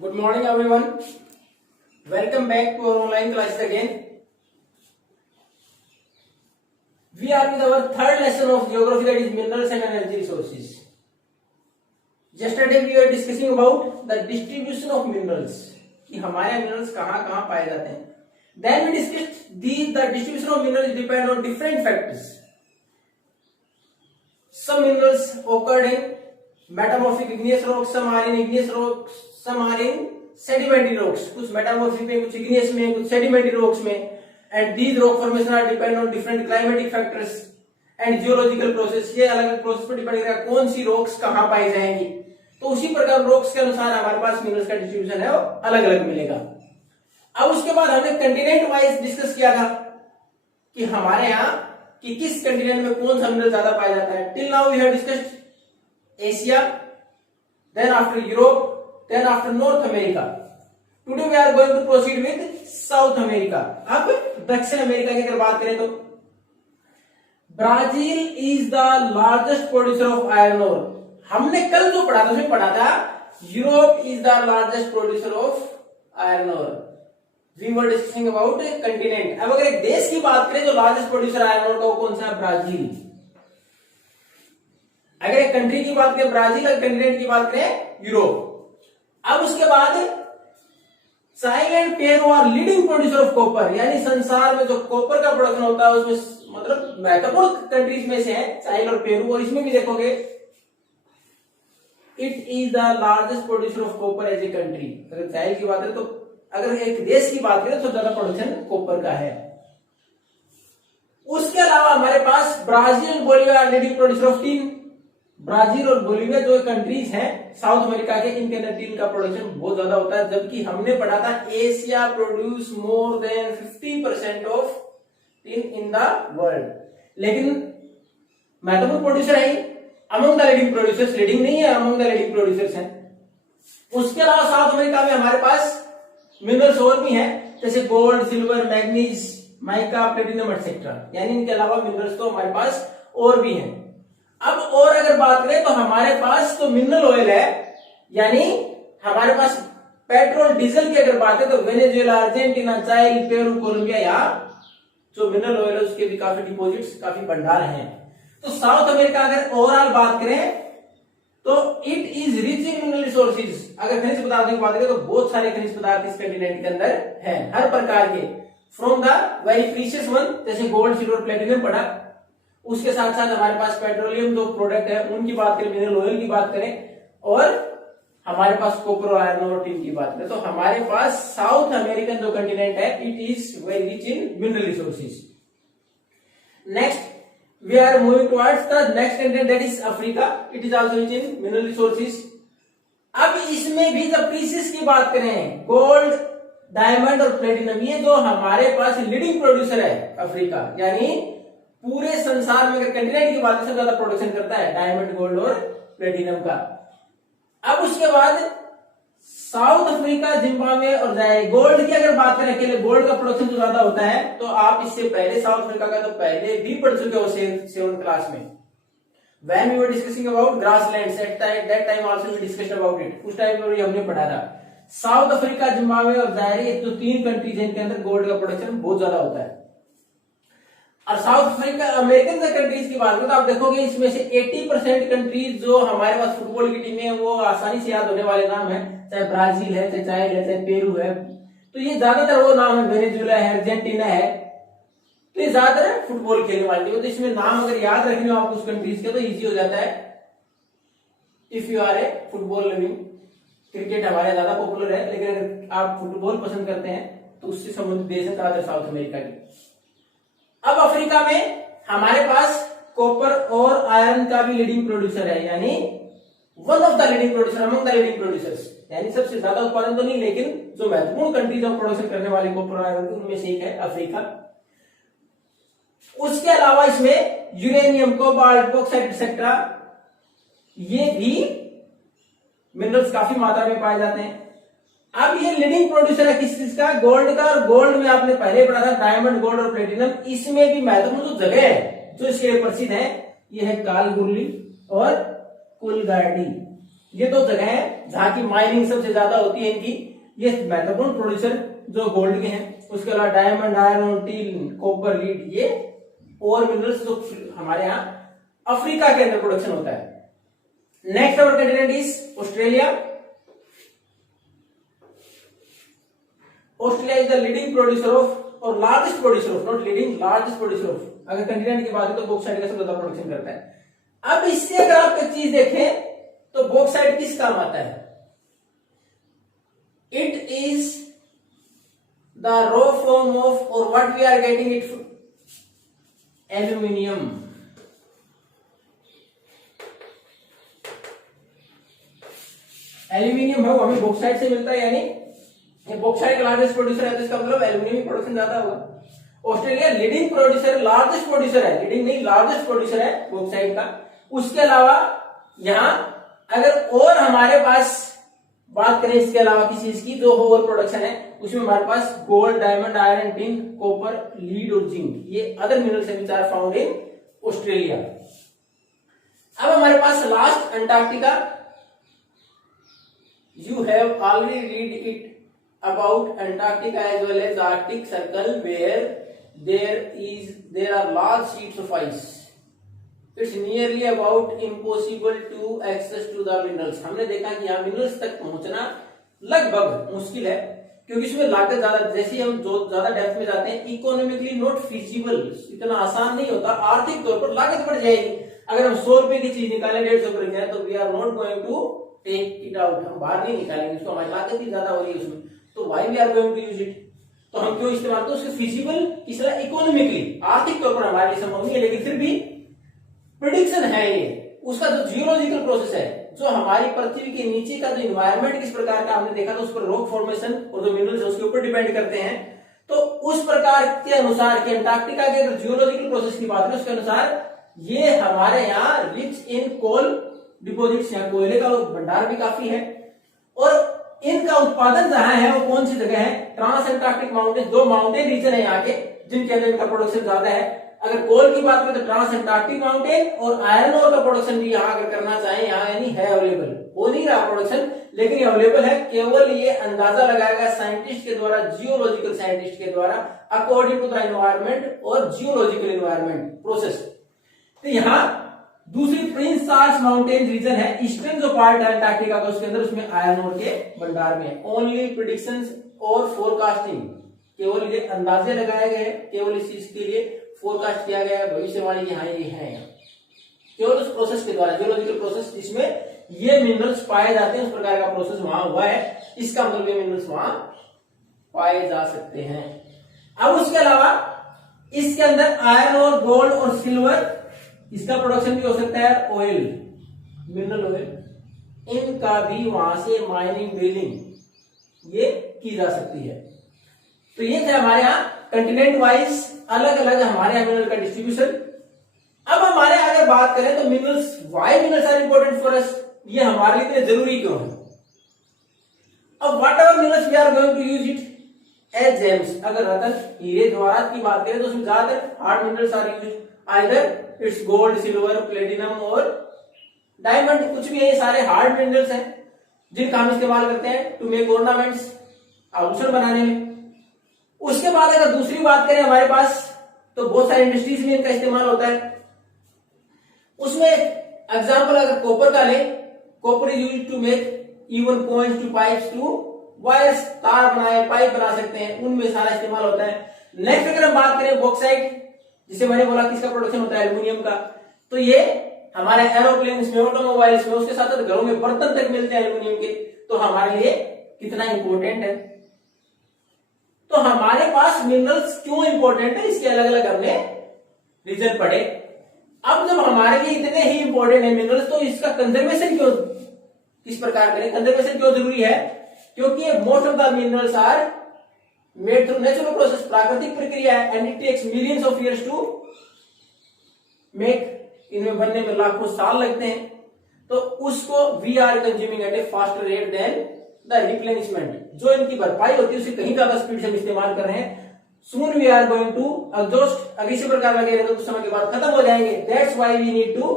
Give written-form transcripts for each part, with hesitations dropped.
Good morning, everyone. Welcome back to our online classes again. We are with our third lesson of geography, that is minerals and energy resources. Yesterday we were discussing about the distribution of minerals, कि हमारे minerals कहाँ कहाँ पाए जाते हैं. Then we discussed the distribution of minerals depend on different factors. Some minerals occurred in metamorphic igneous rocks, some are in igneous rocks, some are in sedimentary rocks. कुछ metamorphic में, कुछ igneous में, कुछ sedimentary rocks में. And these rock formation are depend on different climatic factors and geological process. ये अलग process पर depend करेगा कौन सी rocks कहाँ पाई जाएंगी. तो उसी प्रकार rocks के अनुसार हमारे पास minerals का डिस्ट्रीब्यूशन है वो अलग अलग मिलेगा. अब उसके बाद हमने कंटिनेंट वाइज डिस्कस किया था कि हमारे यहाँ कि किस कंटिनेंट में कौन सा मिनरल ज्यादा पाया जाता है. Till now we have discussed Asia, then after Europe, then after North America. Today we are going to proceed with South America. अब दक्षिण अमेरिका की अगर बात करें तो Brazil is the largest producer of iron ore. हमने कल जो पढ़ा था उसमें पढ़ा था Europe is the largest producer of iron ore. We were discussing about continent. अब अगर एक देश की बात करें जो लार्जेस्ट प्रोड्यूसर आयरन ओर का वो कौन सा है? ब्राजील. अगर एक कंट्री की बात करें ब्राजील, और कंटिनेंट की बात करें यूरोप. अब उसके बाद China and Peru are leading producer of copper. यानी संसार में जो कॉपर का प्रोडक्शन होता है उसमें मतलब महत्वपूर्ण कंट्रीज में से है चाइना और पेरू. और इसमें भी देखोगे it is the largest producer of copper as a country. अगर चाइना की बात है तो अगर एक देश की बात करें तो ज्यादा प्रोडक्शन कॉपर का है. उसके अलावा हमारे पास ब्राजील और Bolivia are leading producer of tin. Brazil और बोलिविया जो कंट्रीज हैं साउथ अमेरिका के, इनके अंदर टीन का प्रोडक्शन बहुत ज्यादा होता है. जबकि हमने पढ़ा था Asia produce more than 50% of tin in the world. लेकिन महत्वपूर्ण प्रोड्यूसर है among the leading producers. Leading नहीं है, अमंग द लीडिंग प्रोड्यूसर्स हैं. उसके अलावा साउथ अमेरिका में हमारे पास मिनरल्स और भी हैं जैसे gold, silver, manganese, mica, platinum etcetera. यानी इनके अलावा मिनरल्स तो हमारे पास और भी हैं. अब और अगर बात करें तो हमारे पास तो मिनरल ऑयल है. यानी हमारे पास पेट्रोल डीजल की अगर बात है तो Venezuela, Argentina, Chaili, Peru, Colombia, यहाँ जो मिनरल ऑयल है उसके भी काफी डिपोजिट्स, काफी भंडार हैं. तो साउथ अमेरिका अगर ओवरऑल बात करें तो it is rich in mineral resources. अगर खनिज पदार्थों की बात करें तो बहुत सारे खनिज पदार्थ इस कंटिनेंट के अंदर हैं, हर प्रकार के. From the very precious one जैसे गोल्ड, सिल्वर, प्लेटिनम पड़ा. उसके साथ साथ हमारे पास पेट्रोलियम जो प्रोडक्ट है उनकी बात करें, मिनरल ऑयल की बात करें, और हमारे पास कॉपर, आयरन और टिन की बात करें तो हमारे पास साउथ अमेरिकन जो कंटिनेंट है it is very rich in mineral resources. Next we are moving towards the next continent, that is Africa. It is also rich in mineral resources. अब इसमें भी जब प्रीशियस की बात करें गोल्ड, डायमंड और प्लेटिनम, ये जो हमारे पास लीडिंग प्रोड्यूसर है अफ्रीका. यानी पूरे संसार में अगर कंटिनेंट की बात है सबसे ज्यादा प्रोडक्शन करता है डायमंड, गोल्ड और प्लेटिनम का. अब उसके बाद साउथ अफ्रीका, जिम्बाब्वे और जाए. गोल्ड की अगर बात करें अकेले गोल्ड का प्रोडक्शन जो ज्यादा होता है तो आप इससे पहले साउथ अफ्रीका का तो पहले भी पढ़ चुके हो 7th क्लास में. When we were discussing about grasslands at that time also we discussed about it. उस टाइम में हमने पढ़ा था साउथ अफ्रीका, जिम्बाब्वे और जायरी, ये जो 3 कंट्रीज हैं इनके अंदर गोल्ड का प्रोडक्शन बहुत ज्यादा होता है. और साउथ अफ्रीका अमेरिकन कंट्रीज की बात करें तो आप देखोगे इसमें से 80% कंट्रीज जो हमारे पास फुटबॉल की टीम है वो आसानी से याद होने वाले नाम है. चाहे ब्राजील है, चाहे चाइना है, चाहे पेरू है, तो ये ज्यादातर वो नाम है. वेनेजुएला है, अर्जेंटीना है, तो ये ज्यादातर फुटबॉल खेलने वाली है. तो इसमें नाम अगर याद रखने हो आपको उस कंट्रीज के तो इजी हो जाता है. If you are a football loving. Cricket हमारे ज्यादा पॉपुलर है लेकिन अगर आप फुटबॉल पसंद करते हैं तो उससे संबंधित देश है ज्यादातर साउथ अमेरिका की. अब अफ्रीका में हमारे पास कॉपर और आयरन का भी लीडिंग प्रोड्यूसर है. यानी one of the leading producer among the leading producers. यानी सबसे ज्यादा उत्पादन तो नहीं लेकिन जो महत्वपूर्ण कंट्रीज ऑफ प्रोडक्शन करने वाले कॉपर आयरन उनमें से एक है अफ्रीका. उसके अलावा इसमें यूरेनियम, कोबाल्ट, बॉक्साइट एक्सेट्रा ये भी मिनरल्स काफी मात्रा में पाए जाते हैं. अब ये लीडिंग प्रोड्यूसर है किस चीज का? गोल्ड का. और गोल्ड में आपने पहले पढ़ा था डायमंड, गोल्ड और प्लेटिनम. इसमें भी महत्वपूर्ण जो जगह है जो इसके लिए प्रसिद्ध है ये है कालगुर्ली और कुलगार्डी. ये 2 जगह है जहां की माइनिंग सबसे ज्यादा होती है इनकी। ये महत्वपूर्ण प्रोड्यूसर जो गोल्ड के हैं। उसके अलावा डायमंड, आयरन, टील, कॉपर, लीड, ये और मिनरल्स जो हमारे यहाँ अफ्रीका के अंदर प्रोडक्शन होता है। Next our continent is Australia. Australia is the leading producer of और largest producer of, not leading, largest producer of. अगर कंटिनेंट की बात है तो बॉक्साइट का सबसे ज्यादा प्रोडक्शन करता है। अब इससे अगर आप एक चीज देखें तो बॉक्साइट किस काम आता है? It is the raw form of और what we are getting it, aluminium. Aluminium है वो हमें बॉक्साइट से मिलता है, यानी ये बॉक्साइट का लार्जेस्ट प्रोड्यूसर है तो इसका मतलब एल्यूमिनियम की प्रोडक्शन ज्यादा होगा। Australia leading producer, largest producer है, लीडिंग नहीं लार्जेस्ट प्रोड्यूसर है बॉक्साइट का। उसके अलावा यहां अगर और हमारे पास बात करें इसके अलावा किसी चीज की जो और प्रोडक्शन है, उसमें हमारे पास gold, diamond, iron, tin, copper, lead और जिंक, ये अदर मिनरल्स हैं which are found in Australia. अब हमारे पास last Antarctica. You have already read it about Antarctica as well as Arctic Circle where there are large sheets of ice. It's nearly about impossible to access to the minerals. हमने देखा कि यहाँ minerals तक पहुंचना लगभग मुश्किल है क्योंकि इसमें लागत ज्यादा, जैसे हम जो ज्यादा डेप्थ में जाते हैं इकोनॉमिकली नॉट फिजिबल, इतना आसान नहीं होता। आर्थिक तौर पर लागत बढ़ जाएगी। अगर हम 100 रुपए की चीज निकालें 150 रुपए की तो we are not going to take it out, हम बाहर नहीं निकालेंगे उसको, हमारी लागत ही ज्यादा हो रही है उसमें, तो why we are going to use it, तो हम क्यों इस्तेमाल करते हैं उसके फिजिबल, इसलिए इकोनॉमिकली आर्थिक तौर पर हमारे लिए संभव नहीं है, लेकिन फिर भी प्रिडिक्शन है ये उसका जो जियोलॉजिकल प्रोसेस है, जो हमारी पृथ्वी के नीचे का जो इन्वायरमेंट किस प्रकार का हमने देखा था उस पर रॉक फॉर्मेशन और जो मिनरल्स है उसके ऊपर डिपेंड करते हैं। तो उस प्रकार के अनुसार कि अंटार्कटिका के अगर जियोलॉजिकल प्रोसेस की बात करें उसके अनुसार ये हमारे यहाँ रिच इन कोल डिपोजिट्स, यहाँ कोयले का भंडार भी काफी है और इनका उत्पादन जहां है वो कौन सी जगह है? ट्रांस एंटार्क्टिक माउंटेन, दो माउंटेन रीजन है यहाँ के जिनके अंदर इनका प्रोडक्शन ज्यादा है। अगर कोल की बात करें तो ट्रांस एंटार्क्टिक माउंटेन और आयरन ओर का प्रोडक्शन भी यहाँ अगर करना चाहें यहाँ यानी है अवेलेबल, हो नहीं रहा प्रोडक्शन लेकिन ये अवेलेबल है। केवल ये अंदाजा लगाएगा साइंटिस्ट के द्वारा, जियोलॉजिकल साइंटिस्ट के द्वारा अकॉर्डिंग टू द एनवायरमेंट और जियोलॉजिकल एनवायरमेंट प्रोसेस। तो यहाँ दूसरी प्रिंस चार्ल्स माउंटेन रीजन है, ईस्टर्न जो पार्ट है अंटार्कटिका का उसके अंदर, उसमें आयरन ओर के भंडार में है। ओनली प्रिडिक्शंस और फोरकास्टिंग, केवल ये अंदाजे लगाए गए, केवल इस चीज के लिए फोरकास्ट किया गया है, भविष्यवाणी यहाँ ये है, केवल उस प्रोसेस के द्वारा, जियोलॉजिकल प्रोसेस जिसमें ये मिनरल्स पाए जाते हैं उस प्रकार का प्रोसेस वहां हुआ है, इसका मतलब ये मिनरल्स वहां पाए जा सकते हैं। अब उसके अलावा इसके अंदर आयरन और गोल्ड और सिल्वर, इसका प्रोडक्शन भी हो सकता है, ऑयल, मिनरल ऑयल, इनका भी वहां से माइनिंग, ड्रिलिंग ये की जा सकती है। तो ये थे हमारे यहाँ कंटिनेंट वाइज अलग अलग हमारे यहाँ मिनरल का डिस्ट्रीब्यूशन। अब हमारे अगर बात करें तो minerals, why minerals are important for us, ये हमारे लिए जरूरी क्यों है? अब whatever minerals we are going to use it as gems, अगर रतन, हीरे, जवाहरात की बात करें तो उसमें ज्यादातर hard minerals are used, either it's gold, silver, platinum और डायमंड, कुछ भी है, ये सारे हार्ड मिनरल्स हैं जिनका हम इस्तेमाल करते हैं टू मेक ऑर्नामेंट्स, आभूषण बनाने में। उसके बाद अगर दूसरी बात करें हमारे पास तो बहुत सारी इंडस्ट्रीज में इनका इस्तेमाल होता है। उसमें एग्जाम्पल अगर कॉपर का ले, copper is used to make even coins, to pipes, to wires, तार बनाए, पाइप बना सकते हैं, उनमें सारा इस्तेमाल होता है। नेक्स्ट अगर हम बात करें बॉक्साइट, जिसे मैंने बोला किसका प्रोडक्शन होता है, एल्यूमिनियम का, तो ये हमारे एरोप्लेन्स में, ऑटोमोबाइल्स में, उसके साथ घरों में बर्तन तक मिलते हैं एल्यूमिनियम के, तो हमारे लिए कितना इंपॉर्टेंट है। तो हमारे पास मिनरल्स क्यों इंपॉर्टेंट है, इसके अलग अलग हमने रीजन पढ़े। अब जब हमारे लिए इतने ही इंपॉर्टेंट है मिनरल्स, तो इसका कंजर्वेशन क्यों, किस प्रकार करें, कंजर्वेशन क्यों जरूरी है? क्योंकि most of the minerals are made through natural process, प्राकृतिक प्रक्रिया है, and it takes millions of years to make, इनमें बनने में लाखों साल लगते हैं, तो उसको we are consuming at a faster rate than the replenishment, जो इनकी भरपाई होती है उसे कहीं ज्यादा स्पीड से हम इस्तेमाल कर रहे हैं। Soon we are going to exhaust, अगर इसी प्रकार लगे तो कुछ समय के बाद खत्म हो जाएंगे, that's why we need to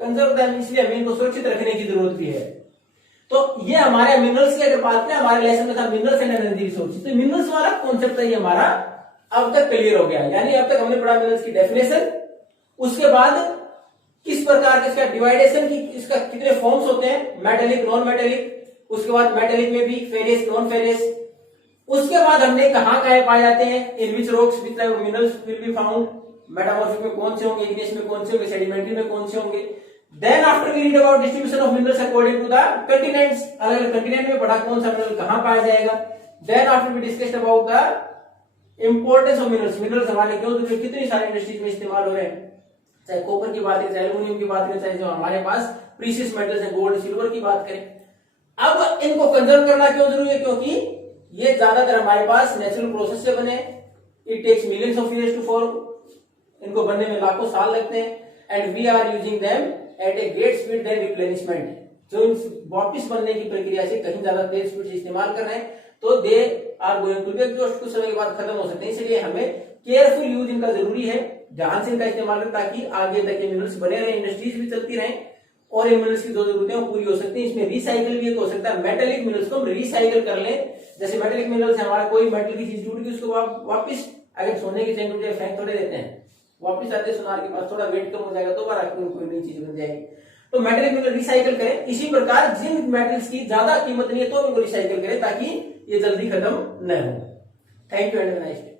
conserve them, इसलिए हमें इनको सुरक्षित रखने की जरूरत भी है। तो ये हमारे मिनरल्स की अगर बात करें, हमारे लेसन में था मिनरल्स एंड एनर्जी रिसोर्सेज, तो मिनरल्स वाला कॉन्सेप्ट है ये हमारा अब तक क्लियर हो गया। यानी अब तक हमने पढ़ा मिनरल्स की डेफिनेशन, उसके बाद किस प्रकार के इसका डिवाइडेशन की, इसका कितने फॉर्म्स होते हैं, मेटेलिक नॉन मेटेलिक, उसके बाद मेटेलिक में भी फेरियस नॉन फेरियस, उसके बाद हमने कहां पाए जाते हैं, in which rocks which minerals will be found, metamorphic में कौन से होंगे, इग्नियस में कौन से होंगे, सेडिमेंट्री में कौन से होंगे। Then after we read about distribution of minerals according to the continents, अलग अलग कंटिनेंट में पढ़ा कौन सा मिनरल कहां पाया जाएगा। Then after we discussed about the importance of minerals, minerals हमारे क्यों जरूरी, कितनी सारी इंडस्ट्रीज में इस्तेमाल हो रहे हैं, चाहे कॉपर की बात करें, चाहे एल्यूमिनियम की बात करें, चाहे जो हमारे पास प्रीशियस मेटल्स हैं गोल्ड सिल्वर की बात करें। अब इनको कंजर्व करना क्यों जरूरी है, क्योंकि ये ज्यादातर हमारे पास नेचुरल प्रोसेस से बने, it takes millions of years to form, इनको बनने में लाखों साल लगते हैं, and we are using them at a great speed than replenishment, जो वापिस बनने की प्रक्रिया से कहीं ज्यादा तेज स्पीड से इस्तेमाल कर रहे हैं, तो they are going to be exhaust, कुछ समय के बाद खत्म हो सकते हैं। इसलिए हमें केयरफुल यूज इनका जरूरी है, ध्यान से इनका इस्तेमाल करें, ताकि आगे तक ये मिनरल्स बने रहे, इंडस्ट्रीज भी चलती रहें और इन मिनरल्स की जो जरूरतें हैं वो पूरी हो सकती है। इसमें रिसाइकिल भी हो सकता है, मेटेलिक मिनरल्स को हम रिसाइकिल कर लें, जैसे मेटेलिक मिनरल्स है, हमारा कोई मेटल की चीज टूट गई, उसको वापस अगर सोने की चेन टूट जाए फेंक थोड़े देते हैं, वापस आते हैं सोनार के पास, थोड़ा वेट कम हो जाएगा, दोबारा कोई नई चीज बन जाएगी। तो मेटेलिक मिनरल रिसाइकिल करें। इसी प्रकार जिन मेटल्स की ज्यादा कीमत नहीं है तो उनको रिसाइकिल करें, ताकि ये जल्दी खत्म न हो। Thank you and nice day.